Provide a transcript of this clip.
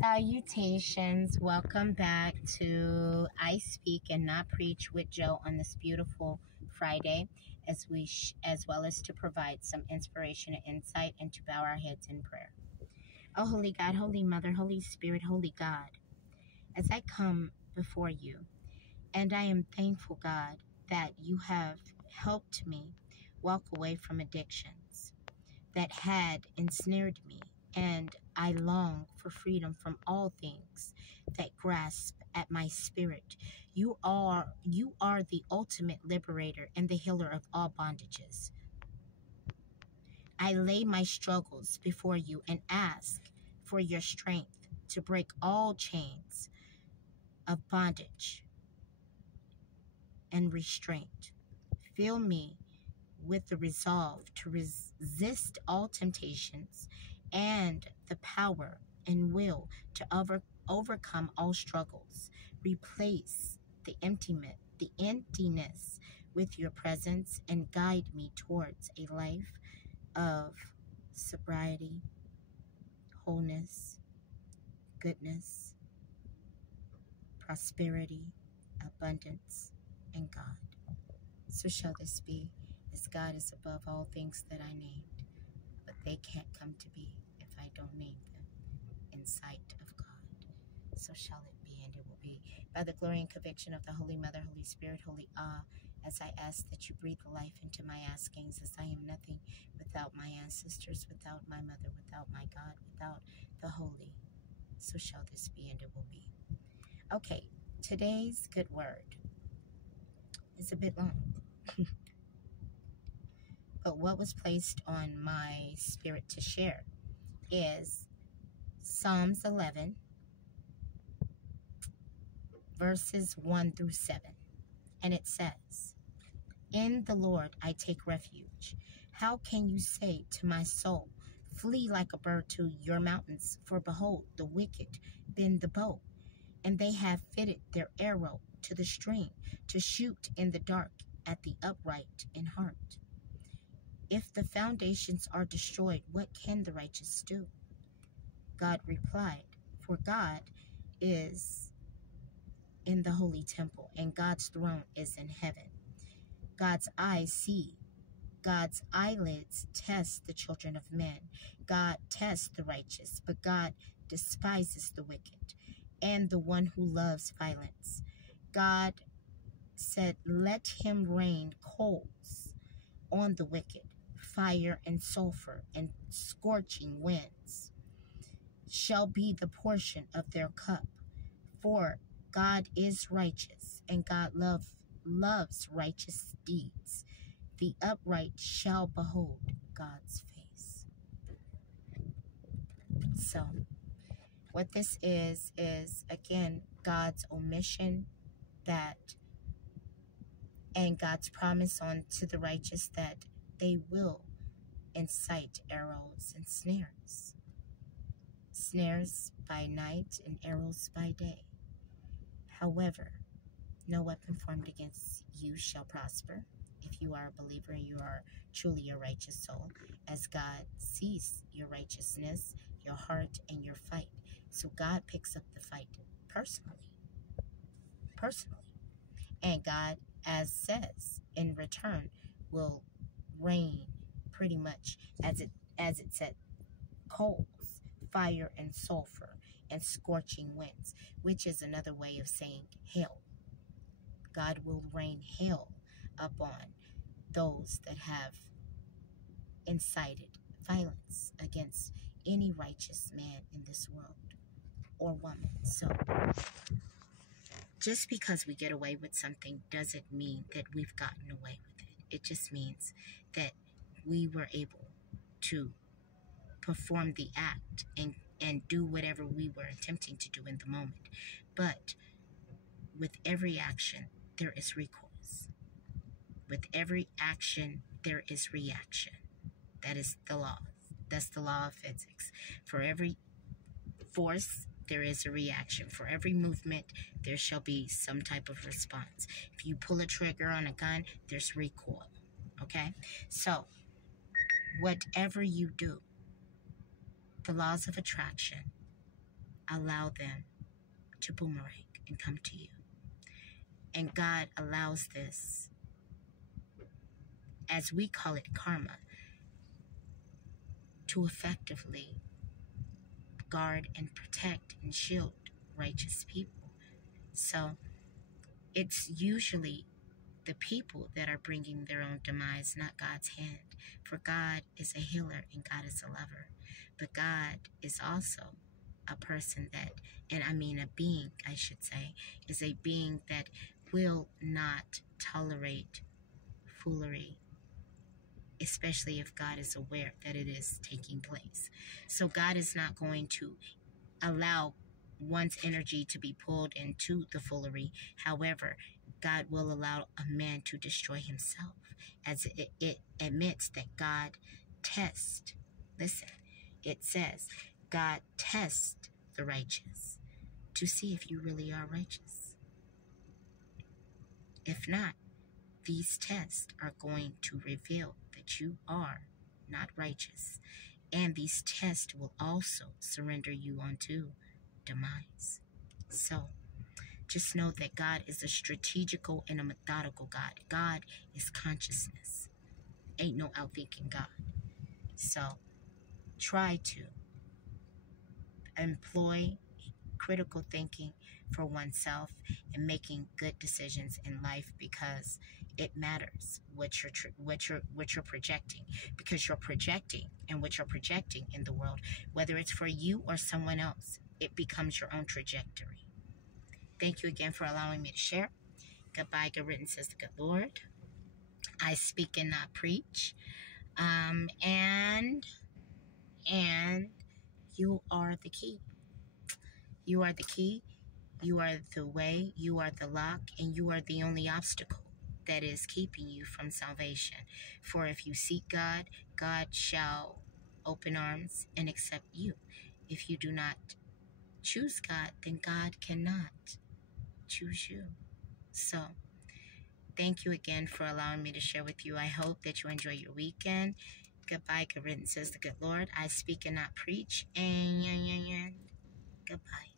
Salutations. Welcome back to I Speak and Not Preach with Joe on this beautiful Friday, as well as to provide some inspiration and insight, and to bow our heads in prayer. Oh, Holy God, Holy Mother, Holy Spirit, Holy God, as I come before you, and I am thankful, God, that you have helped me walk away from addictions that had ensnared me, and I long for freedom from all things that grasp at my spirit. You are the ultimate liberator and the healer of all bondages. I lay my struggles before you and ask for your strength to break all chains of bondage and restraint. Fill me with the resolve to resist all temptations and the power and will to overcome all struggles. Replace the emptiness with your presence, and guide me towards a life of sobriety, wholeness, goodness, prosperity, abundance, and God. So shall this be, as God is above all things that I named, but they can't come to be if I don't name them in sight of God. So shall it be, and it will be, by the glory and conviction of the Holy Mother, Holy Spirit, Holy as I ask that you breathe life into my askings, as I am nothing without my ancestors, without my mother, without my God, without the Holy. So shall this be, and it will be. Okay, today's good word is a bit long. But what was placed on my spirit to share is Psalms 11, verses 1 through 7. And it says, "In the Lord I take refuge. How can you say to my soul, flee like a bird to your mountains? For behold, the wicked bend the bow, and they have fitted their arrow to the string, to shoot in the dark at the upright in heart. If the foundations are destroyed, what can the righteous do?" God replied, "For God is in the holy temple, and God's throne is in heaven. God's eyes see, God's eyelids test the children of men. God tests the righteous, but God despises the wicked and the one who loves violence. God said, let him rain coals on the wicked, fire and sulfur and scorching winds shall be the portion of their cup. For God is righteous, and God loves righteous deeds. The upright shall behold God's face." So, what this is again, God's omission and God's promise on to the righteous that they will incite arrows and snares. Snares by night and arrows by day. However, no weapon formed against you shall prosper. If you are a believer, you are truly a righteous soul, as God sees your righteousness, your heart, and your fight. So God picks up the fight personally. And God, as says, in return, will rain pretty much, as it said, coals, fire and sulfur, and scorching winds, which is another way of saying hell. God will rain hell upon those that have incited violence against any righteous man in this world or woman. So, just because we get away with something doesn't mean that we've gotten away with it. It just means that we were able to perform the act and do whatever we were attempting to do in the moment. But with every action, there is recourse. With every action, there is reaction. That is the law. That's the law of physics. For every force, there is a reaction. For every movement, there shall be some type of response. If you pull a trigger on a gun, there's recoil. Okay? So, whatever you do, the laws of attraction, allow them to boomerang and come to you. And God allows this, as we call it karma, to effectively guard and protect and shield righteous people. So it's usually the people that are bringing their own demise, not God's hand. For God is a healer and God is a lover. But God is also a person that, and I mean a being, I should say, is a being that will not tolerate foolery, especially if God is aware that it is taking place. So God is not going to allow one's energy to be pulled into the foolery. However, God will allow a man to destroy himself, as it admits that God tests. Listen, it says God tests the righteous to see if you really are righteous. If not, these tests are going to reveal that you are not righteous. And these tests will also surrender you unto demise. So, just know that God is a strategical and a methodical God. God is consciousness. Ain't no outthinking God. So, try to employ critical thinking for oneself and making good decisions in life, because it matters what you're projecting, because you're projecting, and what you're projecting in the world, whether it's for you or someone else, it becomes your own trajectory. Thank you again for allowing me to share. Goodbye, good riddance, says the good Lord. I speak and not preach. And you are the key. You are the key. You are the way. You are the lock. And you are the only obstacle that is keeping you from salvation. For if you seek God, God shall open arms and accept you. If you do not choose God, then God cannot choose you. So, thank you again for allowing me to share with you. I hope that you enjoy your weekend. Goodbye, good riddance, says the good Lord. I speak and not preach. And goodbye.